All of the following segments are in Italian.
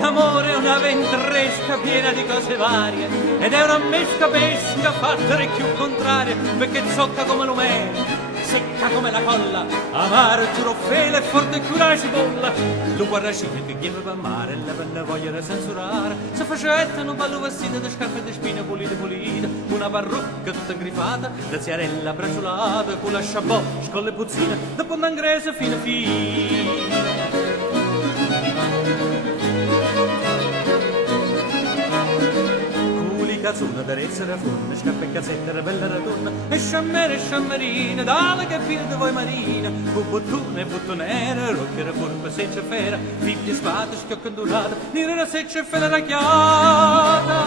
L'amore è una ventresca piena di cose varie ed è una mesca pesca fatta di più contrarie, perché zocca come l'umè, secca come la colla, amaro e giurofela e forte più la cipolla. Lo guarracino che chiama per mare, la penna voglia da censurare, se facettano un ballo vestito di scarpe di spine pulite, una parrucca tutta ingrifata, da ziarella braciolata, con la sciabò, scolle puzzine, da pondangrese fino a fine. Cazzuna d'arezza da forna, scarpe e cazzetta, bella radonna, e sciammere e sciammerina, dalla che piede voi marina, buttone e buttonera, rocchera, furba, seccia fera, figli e spade, schiocca ondulata, nera seccia e fela racchiata.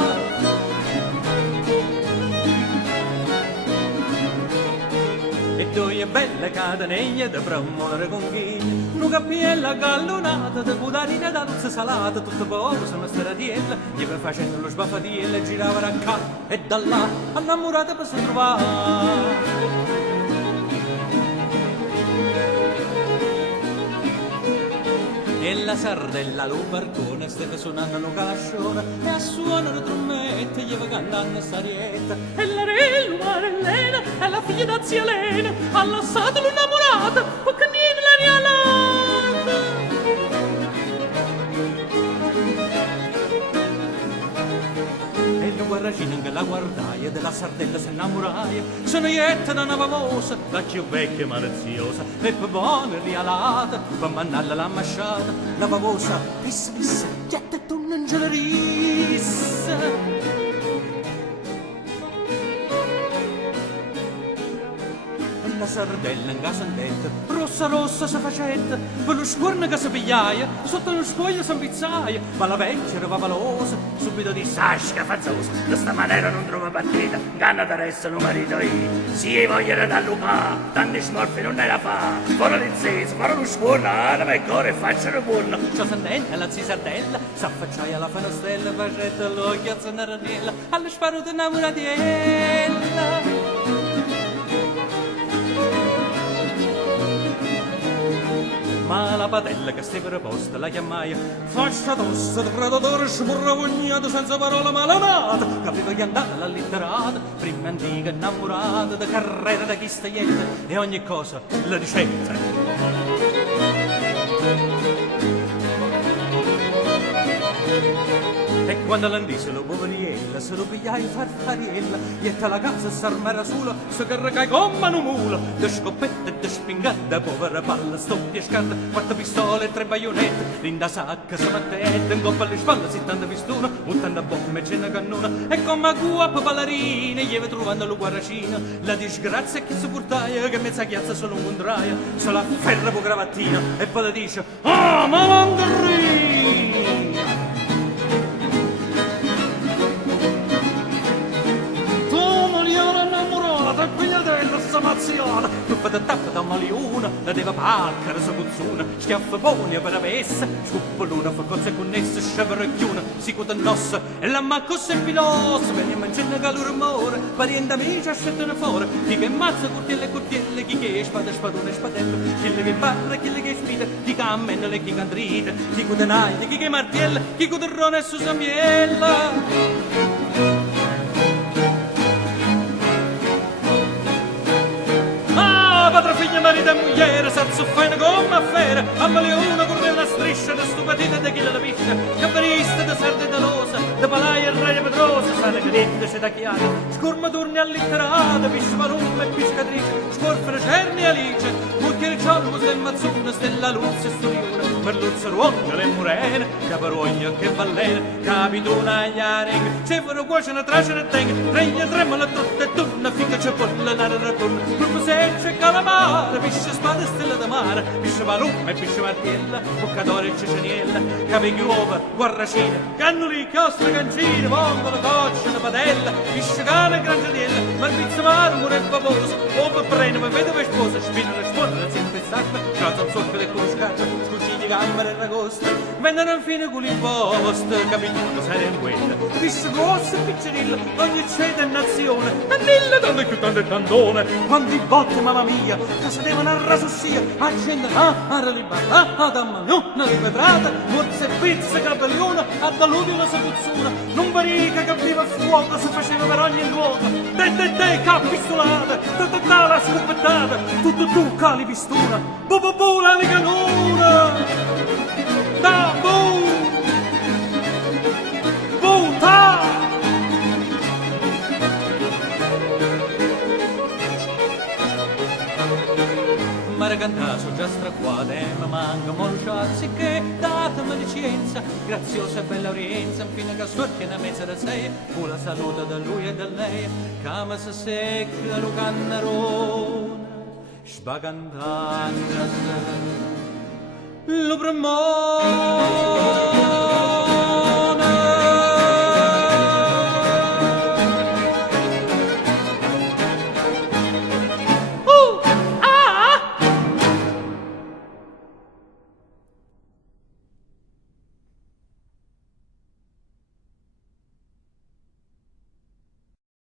E due belle cateneglie da promuovere conchiglie, una cappiella gallonata, da budarina da luzza salata, tutto poco sono staratiella, gli va facendo lo sbaffatiello e girava da qua e da là, innamorata per si trovare. E la sardella lo barcone stava suonando una casciona e a suonare trommette gli va cantando starietta. E la re, l'umarellena, e la figlia da zia Elena ha lasciato l'innamorata perché niente la rialata. E il guarracino che la guardaia della sardella si innamoraia, sono ietta da una famosa, la più vecchia e maliziosa, e per buona rialata, per mannarla la masciata, la famosa pissa pissa, chietta e tu non ce la rissa. La sardella in casa andetta, rossa rossa si facetta, per lo scorno che si pigliaia, sotto lo scoglio si impizzaia, ma la vecchia era vavalosa, subito disse, asca fazzosa, da sta maniera non trova partita, ganna da resta lo marito io, sì voglio da lupa, tanti smorfi non ne la fa, fuori l'inzese, fuori lo scorno, anima e cuore e facciano buono, ciò sandella, la zia sardella, s'affacciaia alla fanostella, facetta l'occhio a zannaranella, allo sparuto innamoratiella. Ma la padella che stava preposta la chiamaia faccia tosta, traditore, sburravognato senza parola malamata, capiva che andava la litterata, prima antica innamorata, da carriera da chi staietta e ogni cosa la ricetta. E quando l'andise lo poveriella, se lo pigliai farfariella, ietta la casa s'armera sola, se carregai come una mula, de scoppette e de spingate, povera palla, stoppie e scarpe, 4 pistole e 3 baionette, linda sacca, se mattette, in coppa alle spalle, 70 pistone, 80 bombe e 100 cannone, e come a guapa ballerine, gli trovando lo guarracino, la disgrazia che si portaia, che mezza chiazza solo un contraia, se la ferra po' gravattina, e poi le dice, ah, ma non garrì! Pigliatella sta mazziata, truppa da tappa da maliuna, la deva paccara sa cuzzuna, schiaffa buoni per avessa, scuppoluna fa cose connesse, sciavaracchiuna, si cuta nossa, e la macco sempre nossa, venne mangiando calore amore, pariente amici ascettano fuori, chi che mazza curtielle e curtielle, chi che spada, spadone e spadello, chi che parla, chi che spida, chi che ammennale, chi che andride, chi che naglia, chi che martiella, chi che terrone e susamiella. Padre, figlio, marito e moglie, senza fare come affare, a maleona con una striscia, da stupatita da chi la piscia, caparista, da sarda e da losa, da palaia e raia pedrosa, sana cadetta, c'è da chiara, scurmaturni allitterata, piscivarumma e piscatrice, scorfere cerni e alice, cucchiere ciolmo, del mazzuna, stella luzza e storiona, merluzza, ruogna, le murene, caparogna, che ballene, capituna, gli aring, cefano, cuocena, tracena e tenga, regna, tremola, tutta e tunna, fica, ciapolla, nara, ratunna, gruppo secce, calamare, pisce, spada, stella da mare, pisce, valumma e pisce, martiella, boccatore e ciceniella, capi, uova, guarracine, cannoli, chiostre, cancine, vongole, coccia, una padella, pisce, cane, grangiadiella, marbizzo, marmore e paposa, uova, prena, vedova e sposa, spina, le sponda, sempre sarpa, casa, zocca, le cruscaccia, scucini, gambe e ragoste, vendono infine culi post, capito serie in quella, visto grosse e piccerille, ogni c'è dannazione, e mille donne più tante tantone, quanti botte mamma mia, che si devono arrasussia, accendere a ralibata, a dammagnona di petrata, mozze e pizze, cabelliona, a dall'udio una sapuzzuna, non varica che apriva fuoco, si faceva per ogni luogo, te, capistolata, ta la scopettata, tutto cali pistona, bu la canuna, da bu ta. Maracantaso già straquata e mi manca molciazzi che datemi licenza, graziosa e bella orienza, infine che sorti una mezza da sei, fu la salute da lui e da lei, che mi si secca lo cannarone, sbagantando lo bremone.